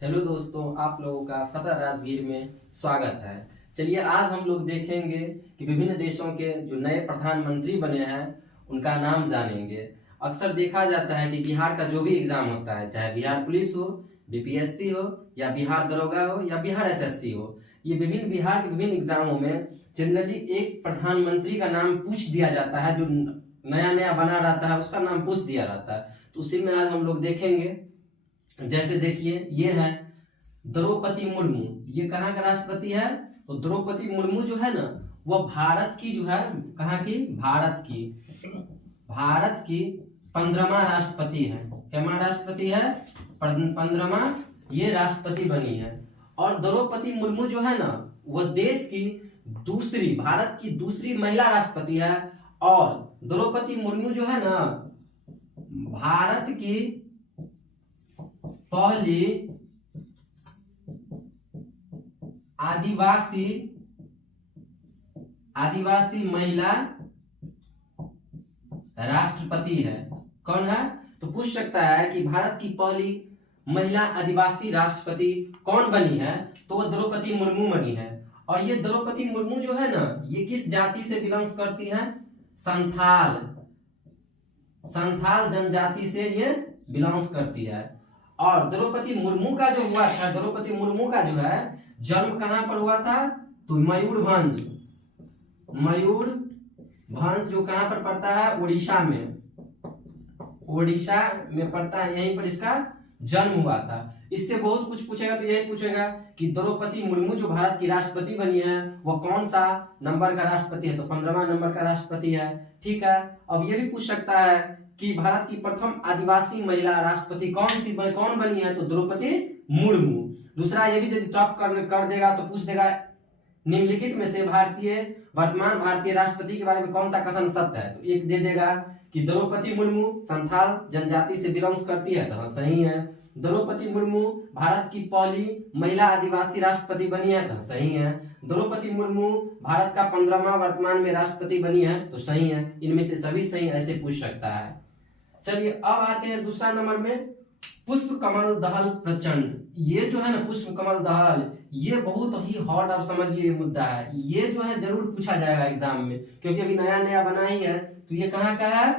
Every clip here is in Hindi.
हेलो दोस्तों, आप लोगों का फतह राजगीर में स्वागत है। चलिए आज हम लोग देखेंगे कि विभिन्न देशों के जो नए प्रधानमंत्री बने हैं उनका नाम जानेंगे। अक्सर देखा जाता है कि बिहार का जो भी एग्जाम होता है, चाहे बिहार पुलिस हो, बीपीएससी हो या बिहार दरोगा हो या बिहार एसएससी हो, ये विभिन्न बिहार के विभिन्न एग्जामों में जनरली एक प्रधानमंत्री का नाम पूछ दिया जाता है। जो नया नया बना रहता है उसका नाम पूछ दिया रहता है। तो उसी में आज हम लोग देखेंगे। जैसे देखिए, ये है द्रौपदी मुर्मू। ये कहाँ का राष्ट्रपति है? तो द्रौपदी मुर्मू जो है ना, वह भारत की जो है, कहाँ की? भारत की 15वां राष्ट्रपति है। क्या राष्ट्रपति है? 15वां ये राष्ट्रपति बनी है। और द्रौपदी मुर्मू जो है ना, वह देश की भारत की दूसरी महिला राष्ट्रपति है। और द्रौपदी मुर्मू जो है ना, भारत की पहली आदिवासी महिला राष्ट्रपति है। कौन है? तो पूछ सकता है कि भारत की पहली महिला आदिवासी राष्ट्रपति कौन बनी है? तो वो द्रौपदी मुर्मू बनी है। और ये द्रौपदी मुर्मू जो है ना, ये किस जाति से बिलोंग्स करती है? संथाल जनजाति से ये बिलोंग्स करती है। और द्रौपदी मुर्मू का जो हुआ था, द्रौपदी मुर्मू का जो है जन्म कहां पर हुआ था? तो मयूरभंज जो कहां पर पड़ता है? उड़ीसा में पड़ता है। यहीं पर इसका जन्म हुआ था। इससे बहुत कुछ पूछेगा तो यही पूछेगा कि द्रौपदी मुर्मू जो भारत की राष्ट्रपति बनी है वह कौन सा नंबर का राष्ट्रपति है? तो 15वां नंबर का राष्ट्रपति है। ठीक है। अब ये भी पूछ सकता है कि भारत की प्रथम आदिवासी महिला राष्ट्रपति कौन बनी है? तो द्रौपदी मुर्मू। दूसरा ये भी यदि टॉप कर देगा तो पूछ देगा निम्नलिखित में से वर्तमान भारतीय राष्ट्रपति के बारे में कौन सा कथन सत्य है? तो एक दे देगा कि द्रौपदी मुर्मू संथाल जनजाति से बिलोंग्स करती है। तो हाँ, सही है। द्रौपदी मुर्मू भारत की पहली महिला आदिवासी राष्ट्रपति बनी है। तो सही है। द्रौपदी मुर्मू भारत का 15वां वर्तमान में राष्ट्रपति बनी है। तो सही है। इनमें से सभी सही ऐसे पूछ सकता है। चलिए अब आते हैं दूसरा नंबर में, पुष्प कमल दहल प्रचंड। ये जो है ना पुष्प कमल दहल, ये बहुत ही हॉट, आप समझिए, मुद्दा है। ये जो है जरूर पूछा जाएगा एग्जाम में, क्योंकि अभी नया नया बना ही है। तो ये कहाँ का है?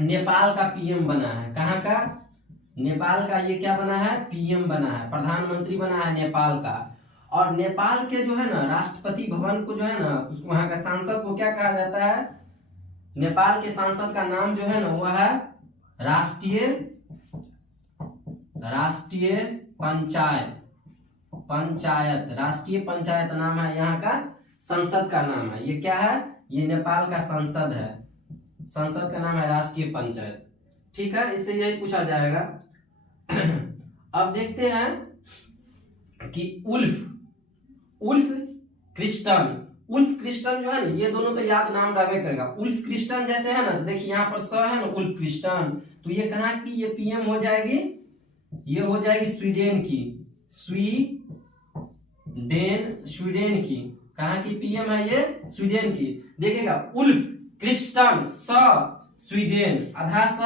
नेपाल का पीएम बना है। कहाँ का? नेपाल का। ये क्या बना है? पीएम बना है, प्रधानमंत्री बना है नेपाल का। और नेपाल के जो है ना राष्ट्रपति भवन को जो है ना, उसको वहां का सांसद को क्या कहा जाता है? नेपाल के सांसद का नाम जो है ना वह है राष्ट्रीय पंचायत नाम है यहाँ का, संसद का नाम है। ये क्या है? ये नेपाल का संसद है। संसद का नाम है राष्ट्रीय पंचायत। ठीक है, इससे यही पूछा जाएगा। अब देखते हैं कि उल्फ क्रिस्टन जो है ना, ये दोनों तो याद नाम रहे करेगा। उल्फ क्रिस्टन जैसे है ना, तो देखिए यहाँ पर स है ना, उल्फ क्रिस्टन। तो ये कहाँ की? ये पीएम हो जाएगी, ये हो जाएगी स्वीडन की। कहाँ की पीएम है ये? स्वीडन की। देखिएगा, उल्फ क्रिस्टन स्वीडन, आधा स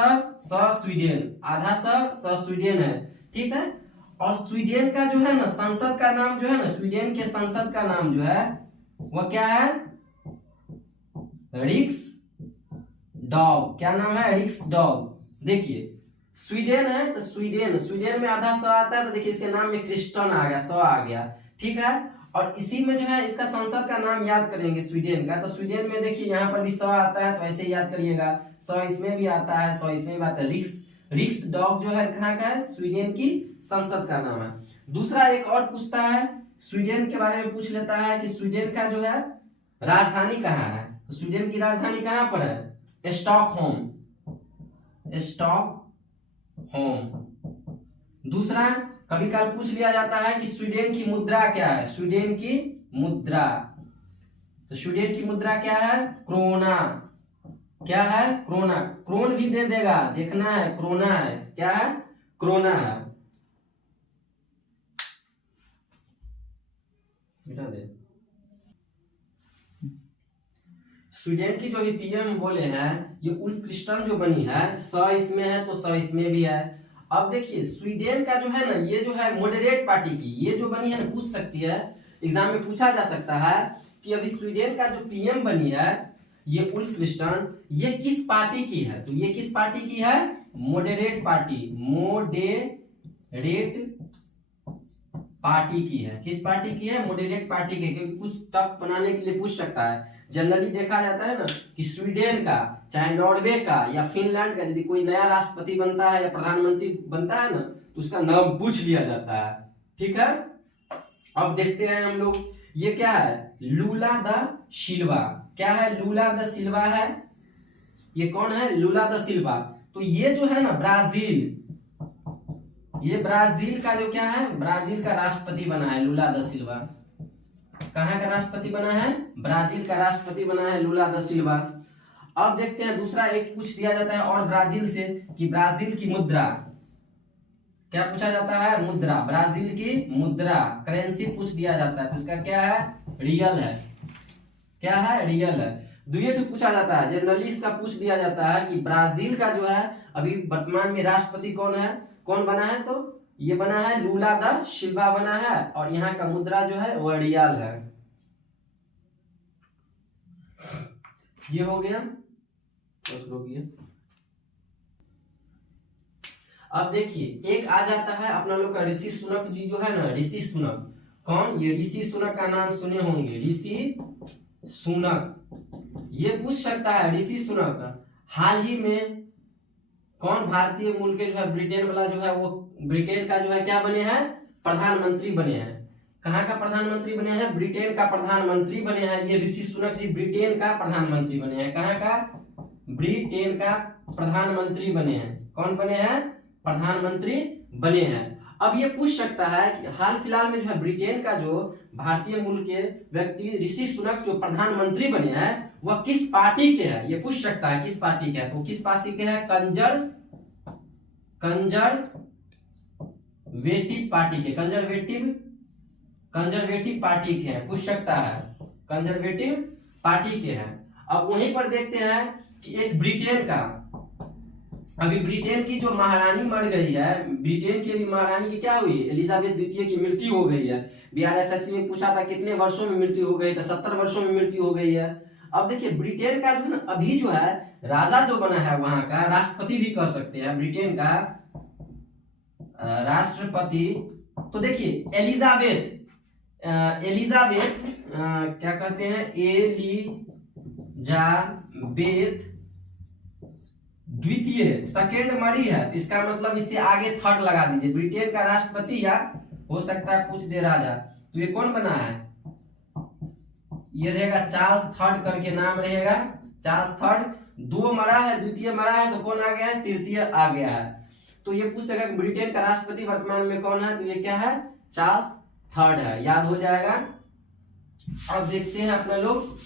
स्वीडन है। ठीक है। और स्वीडन का जो है ना संसद का नाम जो है ना, स्वीडन के संसद का नाम जो है वह क्या है? रिक्सडॉग। क्या नाम है? रिक्सडॉग। देखिए स्वीडन है तो स्वीडन में आधा स आता है, तो देखिए इसके नाम में क्रिस्टन आ गया, स आ गया। ठीक है। और इसी में जो है इसका संसद का नाम याद करेंगे स्वीडन का। तो स्वीडन में देखिए यहाँ पर भी स आता है, तो ऐसे ही याद करिएगा। स इसमें भी आता है, स इसमें भी आता है। रिक्सडॉग जो है कहाँ का है? स्वीडन की संसद का नाम है। दूसरा एक और पूछता है, स्वीडन के बारे में पूछ लेता है कि स्वीडन का जो है राजधानी कहाँ है? तो स्वीडन की राजधानी कहाँ पर है? स्टॉकहोम। दूसरा कभी काल पूछ लिया जाता है कि स्वीडन की मुद्रा क्या है? स्वीडन की मुद्रा, तो स्वीडन की मुद्रा क्या है? क्रोना। क्या है? क्रोना। क्रोन भी दे देगा, देखना है। क्रोना है। क्या है? क्रोना है। स्वीडन की जो भी पीएम बोले हैं, ये उल्फ क्रिस्टन जो बनी है, स इसमें है तो स इसमें भी है। अब देखिए स्वीडन का जो है ना, ये जो है मॉडरेट पार्टी की, ये जो बनी है ना, पूछ सकती है एग्जाम में, पूछा जा सकता है कि अभी स्वीडन का जो पीएम बनी है ये उल्फ क्रिस्टन, ये किस पार्टी की है? तो ये किस पार्टी की है? मॉडरेट पार्टी, मॉडरेट पार्टी की है। किस पार्टी की है? मॉडरेट पार्टी की, क्योंकि कुछ तक बनाने के लिए पूछ सकता है। जनरली देखा जाता है ना कि स्वीडन का, चाहे नॉर्वे का या फिनलैंड का, यदि कोई नया राष्ट्रपति बनता है या प्रधानमंत्री बनता है ना, तो उसका नाम पूछ लिया जाता है। ठीक है, अब देखते हैं हम लोग, ये क्या है? लूला द सिल्वा। क्या है? लूला द सिल्वा है। ये कौन है? लूला द सिल्वा। तो ये जो है ना ब्राजील, ये ब्राजील का जो क्या है, ब्राजील का राष्ट्रपति बना है लूला द सिल्वा। कहाँ का राष्ट्रपति बना है? ब्राजील का राष्ट्रपति बना है लूला द सिल्वा। अब देखते हैं दूसरा एक पूछ दिया जाता है और ब्राजील से कि ब्राजील की मुद्रा, क्या पूछा जाता है? मुद्रा, ब्राजील की मुद्रा, करेंसी पूछ दिया जाता है। तो इसका क्या है? रियल है। क्या है? रियल है। दुइये पूछा जाता है, जनरली इसका पूछ दिया जाता है कि ब्राजील का जो है अभी वर्तमान में राष्ट्रपति कौन है, कौन बना है? तो ये बना है लूला द सिल्वा बना है, और यहाँ का मुद्रा जो है वो रियल है। ये हो गया। अब देखिए एक आ जाता है अपना लोग का ऋषि सुनक जी जो है ना, ऋषि सुनक। कौन? ये ऋषि सुनक का नाम सुने होंगे, ऋषि सुनक। ये पूछ सकता है ऋषि सुनक हाल ही में कौन भारतीय मूल के जो है ब्रिटेन वाला जो है, वो ब्रिटेन का जो है क्या बने हैं? प्रधानमंत्री बने हैं। कहाँ का प्रधानमंत्री बने हैं? ब्रिटेन का प्रधानमंत्री बने हैं। ये ऋषि सुनक जी ब्रिटेन का प्रधानमंत्री बने हैं। कहाँ का? ब्रिटेन का प्रधानमंत्री बने हैं। कौन बने हैं? प्रधानमंत्री बने हैं। अब ये पूछ सकता है कि हाल फिलहाल में जो है ब्रिटेन का जो भारतीय मूल के व्यक्ति ऋषि सुनक जो प्रधानमंत्री बने हैं वह किस पार्टी के हैं? ये पूछ सकता है किस पार्टी के हैं। तो किस पार्टी के हैं? कंजरवेटिव पार्टी के, कंजरवेटिव पार्टी के हैं, पूछ सकता है कंजरवेटिव पार्टी के हैं। अब वहीं पर देखते हैं कि एक ब्रिटेन का, अभी ब्रिटेन की जो महारानी मर गई है, ब्रिटेन की महारानी की क्या हुई? एलिजाबेथ द्वितीय की मृत्यु हो गई है। बीआरएसएससी में पूछा था कितने वर्षों में मृत्यु हो गई, तो 70 वर्षों में मृत्यु हो गई है। अब देखिए ब्रिटेन का जो है ना अभी जो है राजा जो बना है वहां का, राष्ट्रपति भी कह सकते हैं ब्रिटेन का राष्ट्रपति, तो देखिए एलिजाबेथ क्या कहते हैं? एलिजाबेथ द्वितीय, सेकेंड मरी है, तो इसका मतलब इससे आगे थर्ड लगा दीजिए। ब्रिटेन का राष्ट्रपति या हो सकता है पूछ दे राजा, तो ये कौन बना है? ये रहेगा चार्ल्स थर्ड करके नाम रहेगा, चार्ल्स थर्ड। दो मरा है, द्वितीय मरा है, तो कौन आ गया है? तृतीय आ गया है। तो ये पूछ देगा कि ब्रिटेन का राष्ट्रपति वर्तमान में कौन है? तो ये क्या है? चार्ल्स थर्ड है, याद हो जाएगा। अब देखते हैं अपना लोग,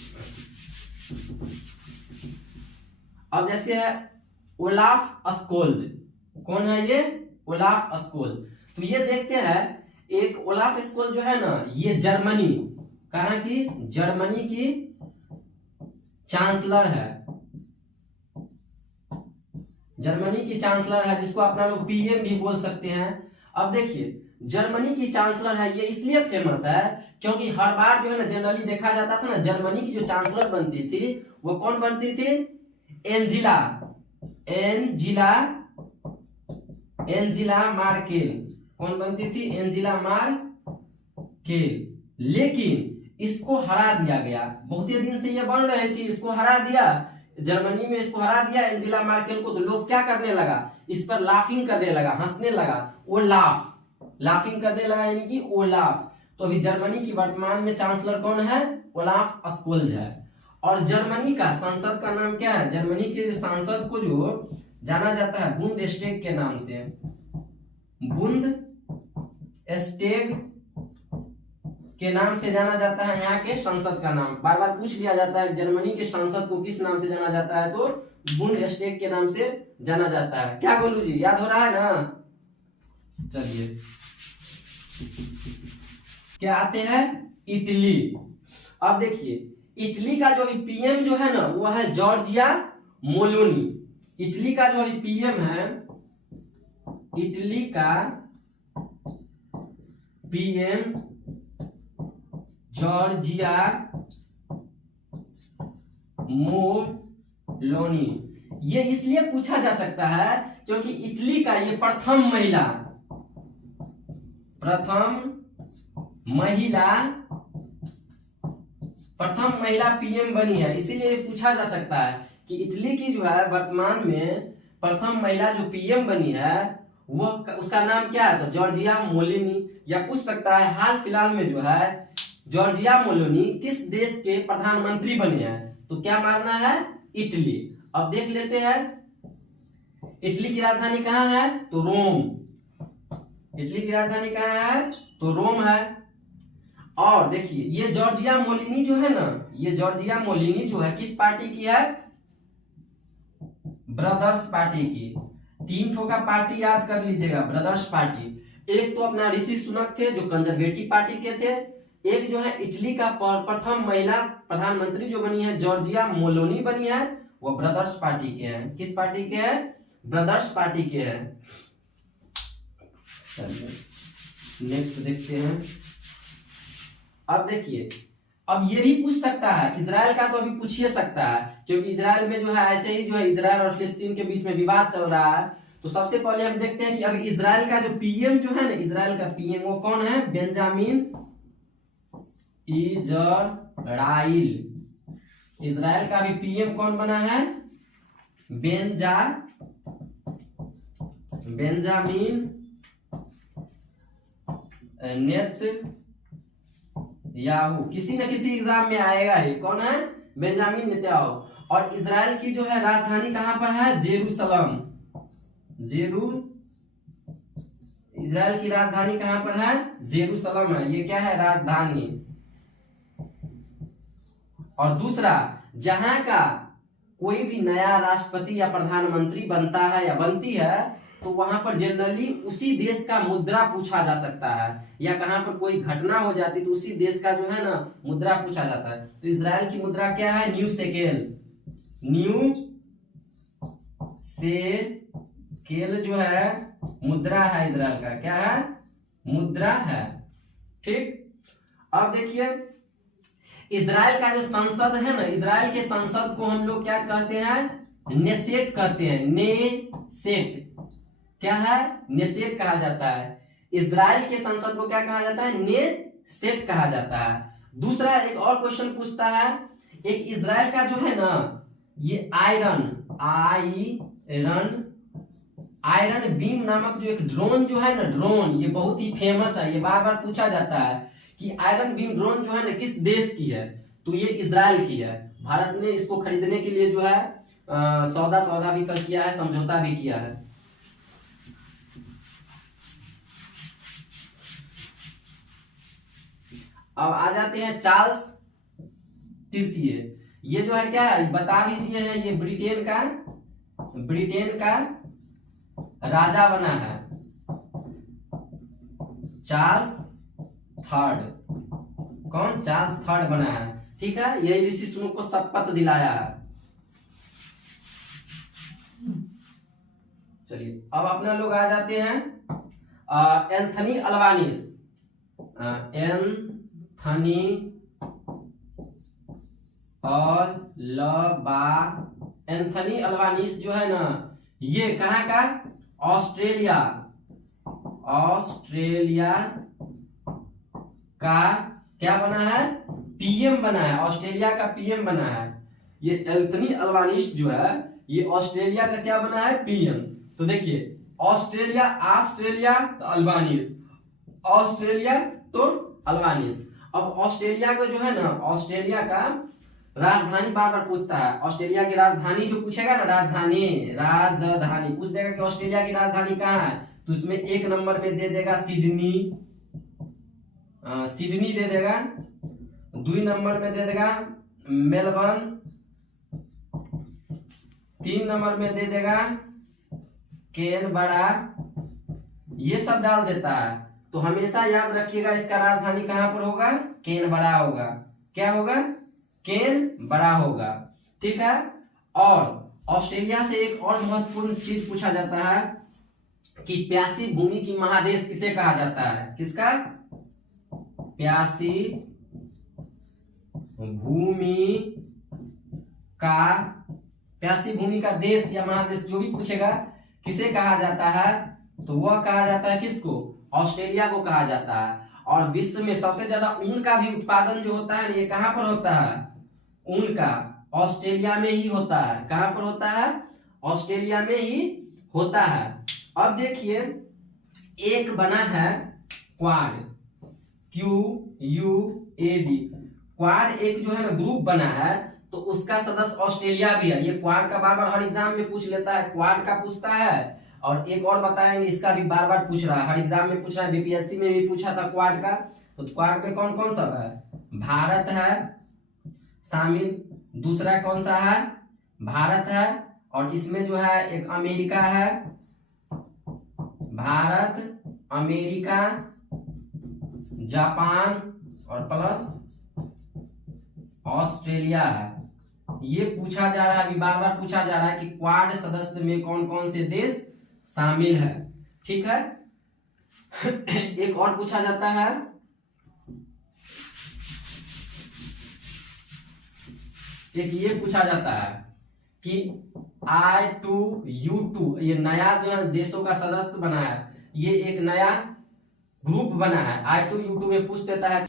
अब जैसे है ओलाफ स्कोल्ज। कौन है ये? Olaf Scholz. तो ये देखते हैं एक ओलाफ स्कोल्ज जो है ना, ये जर्मनी, कहाँ की? जर्मनी की चांसलर है, जर्मनी की चांसलर है, जिसको अपना लोग पीएम भी बोल सकते हैं। अब देखिए जर्मनी की चांसलर है, ये इसलिए फेमस है क्योंकि हर बार जो है ना जनरली देखा जाता था ना, जर्मनी की जो चांसलर बनती थी वो कौन बनती थी? Angela Merkel. कौन बनती थी? Angela Merkel. लेकिन इसको हरा दिया गया, बहुत ही दिन से ये बन रही थी, इसको हरा दिया जर्मनी में, इसको हरा दिया एंजिला मार्केल को। तो लोग क्या करने लगा? इस पर लाफिंग करने लगा, हंसने लगा, लाफिंग करने लगा, यानी कि ओलाफ। तो अभी जर्मनी की वर्तमान में चांसलर कौन है? ओलाफ स्कोल्ज है। और जर्मनी का संसद का नाम क्या है? जर्मनी के सांसद को जो जाना जाता है बुंदेस्टेग के नाम से, बुंदेस्टेग के नाम से जाना जाता है यहाँ के संसद का नाम। बार बार पूछ लिया जाता है जर्मनी के संसद को किस नाम से जाना जाता है, तो बुंदेस्टेग के नाम से जाना जाता है। क्या बोलू जी, याद हो रहा है ना? चलिए क्या आते हैं? इटली। अब देखिए इटली का जो पीएम जो है ना वो है जॉर्जिया मेलोनी। इटली का जो पीएम है इटली का पीएम जॉर्जिया मोलोनी। ये इसलिए पूछा जा सकता है क्योंकि इटली का ये प्रथम महिला पीएम बनी है, इसीलिए पूछा जा सकता है कि इटली की जो है वर्तमान में प्रथम महिला जो पीएम बनी है वो उसका नाम क्या है, तो जॉर्जिया मोलिनी। या पूछ सकता है हाल फिलहाल में जो है जॉर्जिया मोलोनी किस देश के प्रधानमंत्री बने हैं, तो क्या मानना है, इटली। अब देख लेते हैं इटली की राजधानी कहाँ है, तो रोम। इटली की राजधानी कहाँ है, तो रोम है। और देखिए ये जॉर्जिया मोलिनी जो है ना, ये जॉर्जिया मोलिनी जो है किस पार्टी की है, ब्रदर्स पार्टी की। 3 ठो का पार्टी याद कर लीजिएगा, ब्रदर्स पार्टी। एक तो अपना ऋषि सुनक थे जो कंजर्वेटिव पार्टी के थे, एक जो है इटली का प्रथम महिला प्रधानमंत्री जो बनी है जॉर्जिया मोलोनी बनी है, वो ब्रदर्स पार्टी के हैं। किस पार्टी के हैं, ब्रदर्स पार्टी के हैं। चलिए नेक्स्ट देखते हैं। अब देखिए अब ये भी पूछ सकता है, इजराइल का तो अभी पूछ ही सकता है क्योंकि इजराइल में जो है ऐसे ही जो है इजराइल और फिलिस्तीन के बीच में विवाद चल रहा है। तो सबसे पहले हम देखते हैं कि अभी इजराइल का जो पीएम जो है ना, इजराइल का पीएम वो कौन है, बेंजामिन इजराइल। इजराइल का भी पीएम कौन बना है, बेंजामिन नेतन्याहू। किसी न किसी एग्जाम में आएगा ही, कौन है, बेंजामिन नेतन्याहू। और इजराइल की जो है राजधानी कहां पर है, जेरूसलम। इजराइल की राजधानी कहां पर है, जेरूसलम है, ये क्या है, राजधानी। और दूसरा, जहां का कोई भी नया राष्ट्रपति या प्रधानमंत्री बनता है या बनती है तो वहां पर जनरली उसी देश का मुद्रा पूछा जा सकता है, या कहां पर कोई घटना हो जाती तो उसी देश का जो है ना मुद्रा पूछा जाता है। तो इजराइल की मुद्रा क्या है, न्यू शेकेल जो है मुद्रा है इजराइल का, क्या है, मुद्रा है। ठीक, अब देखिए इजराइल का जो संसद है ना, इजराइल के संसद को हम लोग क्या कहते हैं, नेसेट कहते हैं। नेसेट क्या है, नेसेट कहा जाता है। इजराइल के संसद को क्या कहा जाता है, नेसेट कहा जाता है। दूसरा एक और क्वेश्चन पूछता है, एक इजराइल का जो है ना ये आयरन बीम नामक जो एक ड्रोन जो है ना, ड्रोन ये बहुत ही फेमस है, ये बार बार पूछा जाता है कि आयरन बीम ड्रोन जो है ना किस देश की है, तो ये इजराइल की है। भारत ने इसको खरीदने के लिए जो है सौदा भी किया है, समझौता भी किया है। अब आ जाते हैं चार्ल्स तृतीय। ये जो है क्या है, बता भी दिए हैं, ये ब्रिटेन का राजा बना है, चार्ल्स थर्ड। कौन, चार्ल्स थर्ड बना है। ठीक है, यही ऋषि सुनक को शपथ दिलाया है। चलिए अब अपना लोग आ जाते हैं एंथनी अल्बानीज। एंथनी अल्बानीज जो है ना, ये कहाँ का, ऑस्ट्रेलिया का क्या बना है, पीएम बना है, ऑस्ट्रेलिया का पीएम बना है। ये एंथनी अल्बानीज जो है ये ऑस्ट्रेलिया का क्या बना है, पीएम। तो देखिए ऑस्ट्रेलिया तो अल्बानीज। अब ऑस्ट्रेलिया का जो है ना, ऑस्ट्रेलिया का राजधानी बार बार पूछता है। ऑस्ट्रेलिया की राजधानी जो पूछेगा ना, राजधानी पूछ देगा कि ऑस्ट्रेलिया की राजधानी कहाँ है, तो इसमें 1 नंबर में दे देगा सिडनी दे देगा, 2 नंबर में दे देगा मेलबर्न, 3 नंबर में दे देगा कैनबरा, ये सब डाल देता है। तो हमेशा याद रखिएगा इसका राजधानी कहां पर होगा, कैनबरा होगा। क्या होगा, कैनबरा होगा। ठीक है, और ऑस्ट्रेलिया से एक और महत्वपूर्ण चीज पूछा जाता है, कि प्यासी भूमि की महादेश किसे कहा जाता है? किसका? प्यासी भूमि का, प्यासी भूमि का देश या महादेश जो भी पूछेगा किसे कहा जाता है, तो वह कहा जाता है किसको? ऑस्ट्रेलिया को कहा जाता है। और विश्व में सबसे ज्यादा ऊन का भी उत्पादन जो होता है ये कहां पर होता है? ऊन का ऑस्ट्रेलिया में ही होता है। कहां पर होता है? ऑस्ट्रेलिया में ही होता है। अब देखिए एक बना है क्वाड, QUAD, क्वाड एक जो है ना ग्रुप बना है, तो उसका सदस्य ऑस्ट्रेलिया भी है। ये क्वाड का बार बार हर एग्जाम में पूछ लेता है, क्वाड का पूछता है, और एक और बताएंगे इसका भी बार बार पूछ रहा है, हर एग्जाम में पूछ रहा है, बीपीएससी में भी पूछा था क्वाड का। तो क्वाड में कौन कौन सब है? भारत है शामिल, दूसरा कौन सा है? भारत है, और इसमें जो है एक अमेरिका है, भारत, अमेरिका, जापान और प्लस ऑस्ट्रेलिया है। ये पूछा जा रहा है, अभी बार बार पूछा जा रहा है कि क्वाड सदस्य में कौन कौन से देश शामिल है। ठीक है। एक और पूछा जाता है, एक ये पूछा जाता है कि I2U2, ये नया जो है देशों का सदस्य बना है, ये एक नया ग्रुप बना है, I2U2 में पूछ देता है।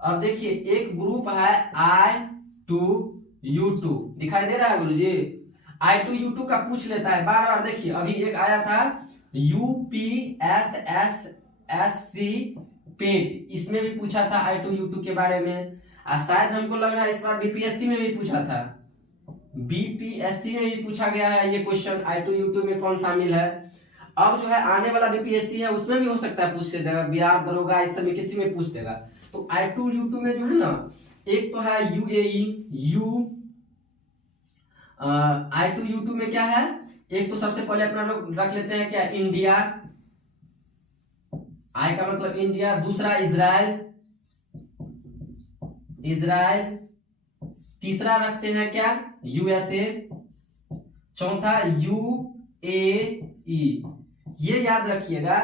अब देखिए एक ग्रुप है I2U2, दिखाई दे रहा है गुरु जी? I2U2 का पूछ लेता है बार बार। देखिए अभी एक आया था UPSSSC पेट, इसमें भी पूछा था I2U2 के बारे में। शायद हमको लग रहा है इस बार बीपीएससी में भी पूछा था, बीपीएससी में भी पूछा गया है ये क्वेश्चन, I2U2 में कौन शामिल है। अब जो है आने वाला बीपीएससी है उसमें भी हो सकता है पूछ देगा, बिहार दरोगा इस समय किसी में पूछ देगा। तो I2U2 में जो है ना एक तो है UAE, I2U2 में क्या है? एक तो सबसे पहले अपना लोग रख लेते हैं क्या? इंडिया, आई का मतलब इंडिया, दूसरा इजराइल, इजराइल, तीसरा रखते हैं क्या? USA, चौथा UAE। ये याद रखिएगा,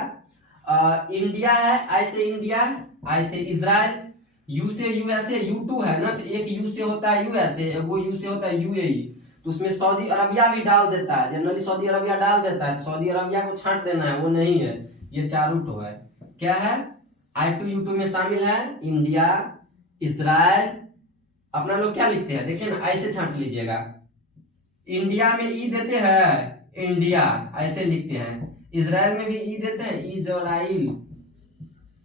इंडिया है, ऐसे इंडिया, ऐसे इजराइल, यू से USA, U2 है ना, तो एक U से होता है USA, वो U से होता है UAE। तो उसमें सऊदी अरबिया भी डाल देता है, जनरली सऊदी अरबिया डाल देता है, तो सऊदी अरबिया को छांट देना है, वो नहीं है, ये चारों तो है। क्या है? I2U2 में शामिल है इंडिया, इजराइल, अपना लोग क्या लिखते हैं देखिए ना, ऐसे छांट लीजिएगा, इंडिया में ई देते हैं इंडिया, ऐसे लिखते हैं, इजराइल में भी ई देते हैं इजराइल,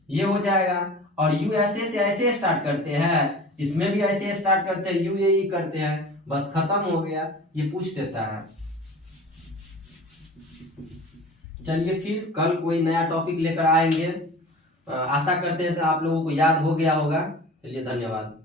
ये हो जाएगा। और USA से ऐसे स्टार्ट करते हैं, इसमें भी ऐसे स्टार्ट करते हैं, UAE करते हैं, बस खत्म हो गया, ये पूछ देता है। चलिए फिर कल कोई नया टॉपिक लेकर आएंगे, आशा करते हैं तो आप लोगों को याद हो गया होगा। चलिए धन्यवाद।